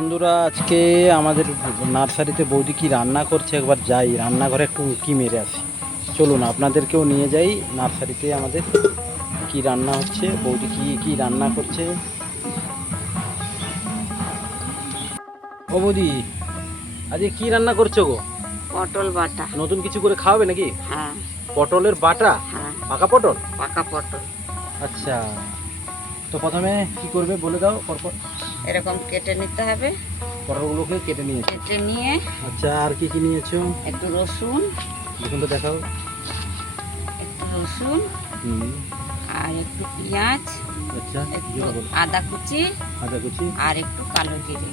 বন্ধুরা, আজকে আমাদের নার্সারিতে বৌদি কি রান্না করছে একবার যাই, রান্নাঘরে একটু উঁকি মেরে আসি। চলুন আপনাদেরকেও নিয়ে যাই নার্সারিতে আমাদের কি রান্না হচ্ছে, বৌদি কি কি রান্না করছে। ও বৌদি, আজকে কি রান্না করছো গো? পটল বাটা। নতুন কিছু করে খাওয়াবে নাকি? হ্যাঁ পটলের বাটা? হ্যাঁ, পাকা পটল? পাকা পটল। আচ্ছা, তো প্রথমে কি করবে বলে দাও। পরপর এরকম কেটে নিতে হবে। পটলগুলোকে কেটে নিয়েছো? কেটে নিয়ে আচ্ছা, আর কি কি নিয়েছো? একটু রসুন, দেখুন তো দেখাও। একটু রসুন হুম, আর একটু পেঁয়াজ, আচ্ছা, একটু জিরে বলো। আদা কুচি আদা কুচি, আর একটু কালো জিরে।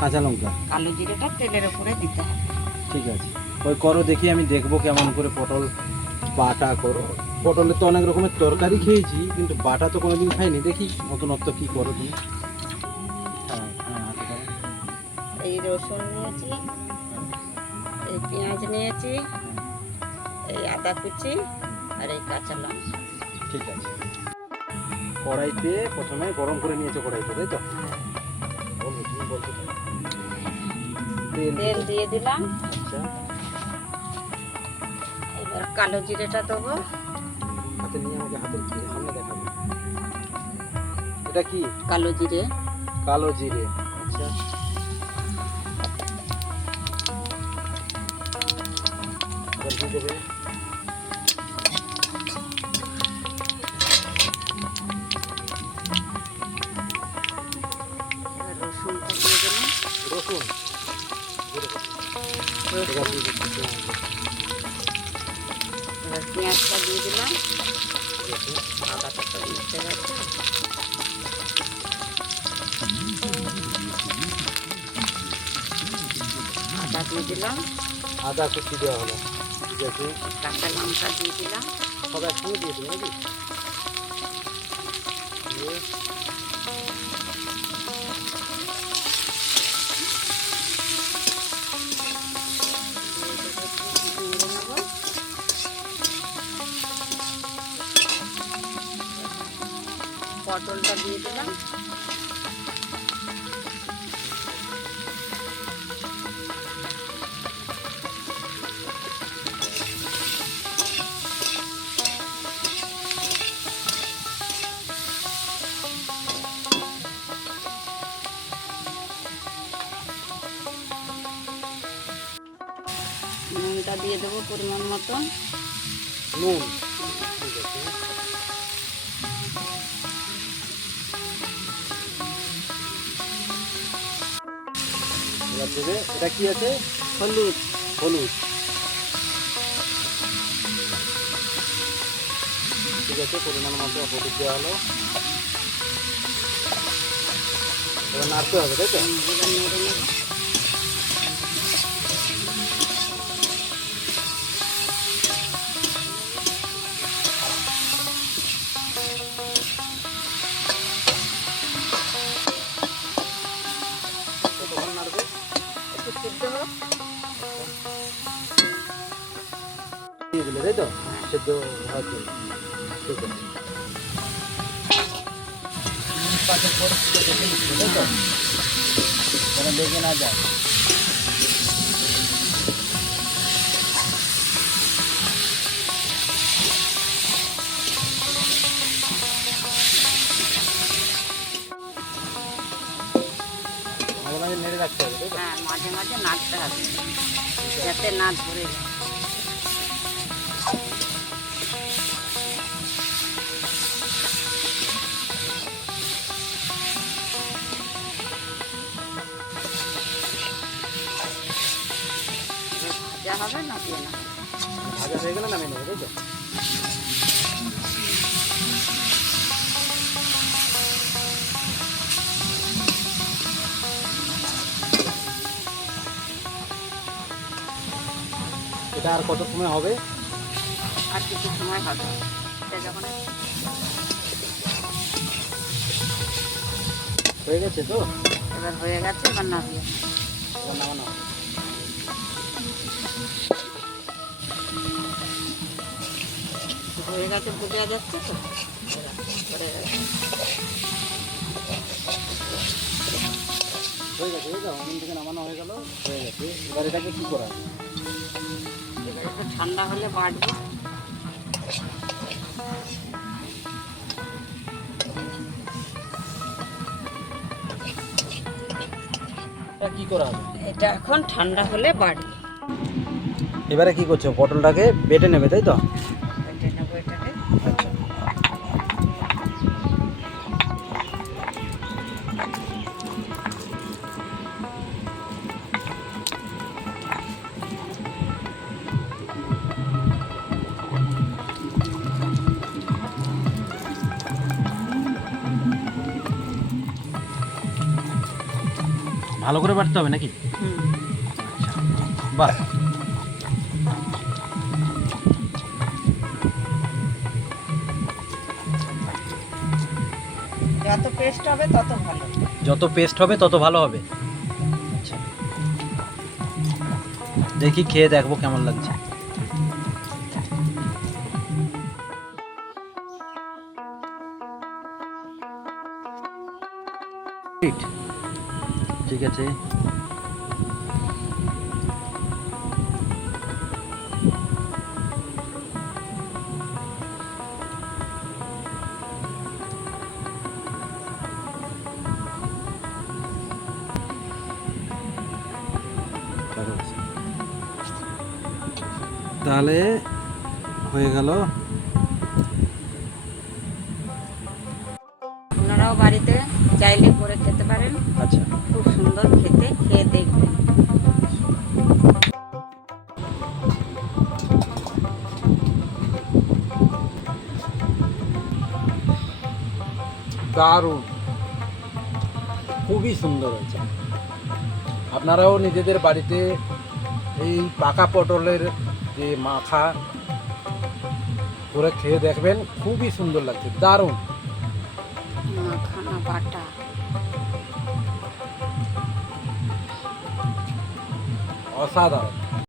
কাঁচা লঙ্কা। কালো জিরেটা তেলের উপরে দিতে হবে। ঠিক আছে, ওই করো দেখি, আমি দেখবো কেমন করে পটল বাটা করো। পটলের তো অনেক রকমের তরকারি খেয়েছি, কিন্তু বাটা তো কোনোদিন খাইনি। দেখি নতুনত্ব কি করো তুমি। হ্যাঁ হ্যাঁ, হাতে করো। এই রসুন নিয়েছি, এই পেঁয়াজ নিয়েছি, এই আদা কুচি আর এই কাঁচা লঙ্কা। ঠিক আছে, কড়াইতে প্রথমে গরম করে নিয়েছো কড়াইতে, তাই তো? বলবো, তুমি বলছো তো। তেল দিয়ে দিলাম। আচ্ছা, এবার কালো জিরেটা দেবো। হাতে নিয়ে আমাকে হাতের সামনে দেখাবে। এটা কি? কালো জিরে। কালো জিরে। আচ্ছা, এবার দিয়ে দেবে এবার রসুনটা দিয়ে দিলাম। রসুন। এবার দিয়ে দিচ্ছি পেঁয়াজ। এবার পেঁয়াজটা দিয়ে দিলাম। ঠিক আছে, আদাটা তো মিশে গেছে। আদা দিয়ে দিলাম। আদা কুচি দেওয়া হলো। ঠিক আছে, কাঁচা লঙ্কা দিয়ে দিলাম। সব একসঙ্গে দিয়ে দিন নাকি? দিয়ে নেড়ে নেবো। পটলটা দিয়ে দিলাম। নুনটা দিয়ে দেবো পরিমাণ মতো। নুন। ঠিক আছে, এবার দেবে, এটা কি আছে? হলুদ। হলুদ। ঠিক আছে, পরিমাণ মতো হলুদ দেওয়া হলো। এবার নাড়তে হবে, তাই তো? এবার নেড়ে নেবো। কতক্ষণ নাড়বে? একটু সিদ্ধ হোক। দিয়ে দিলে, তাই তো? সেদ্ধ হওয়ার জন্য। ঠিক আছে, পাশের পরিস্থিতি দেখে নিচ্ছি, তাই তো? যেন লেগে না যায়। মাঝে মাঝে নেড়ে রাখতে হবে, তাই তো? হ্যাঁ, মাঝে মাঝে নাড়তে হবে যাতে না ধরে যায়। ভাজা হবে না দিয়ে না। ভাজা হয়ে গেলে নামিয়ে নেবে, তাই তো? এটা আর কত সময় হবে? আর কিছু সময় হবে। এটা যখন হয়ে গেছে তো? এবার হয়ে গেছে, এবার নামিয়ে এবার নামানো হবে। হয়ে গেছে, বোঝা যাচ্ছে তো। হয়ে গেছে। হয়ে গেছে, হয়ে যাও ওখান থেকে নামানো হয়ে গেল, হয়ে গেছে। এবার এটাকে কি করা হবে? এবার একটু ঠান্ডা হলে বাটবো। এটা কি করা হবে? এটা এখন ঠান্ডা হলে বাটবো। এবারে কি করছো? পটলটাকে বেটে নেবে, তাই তো? বেটে নেবো এটাকে। আচ্ছা। ভালো করে বাটতে হবে নাকি? বাহ, যত পেস্ট হবে তত ভালো। যত পেস্ট হবে তত ভালো হবে। আচ্ছা, দেখি খেয়ে দেখবো কেমন লাগছে। ঠিক আছে, তাহলে হয়ে গেল। আপনারাও বাড়িতে চাইলে করে খেতে পারেন, আচ্ছা, খুব সুন্দর খেতে, খেয়ে দেখবেন। দারুণ, খুবই সুন্দর হয়েছে। আপনারাও নিজেদের বাড়িতে এই পাকা পটলের যে মাখা করে খেয়ে দেখবেন, খুবই সুন্দর লাগছে, দারুণ, মাখানা বাটা। অসাধারণ।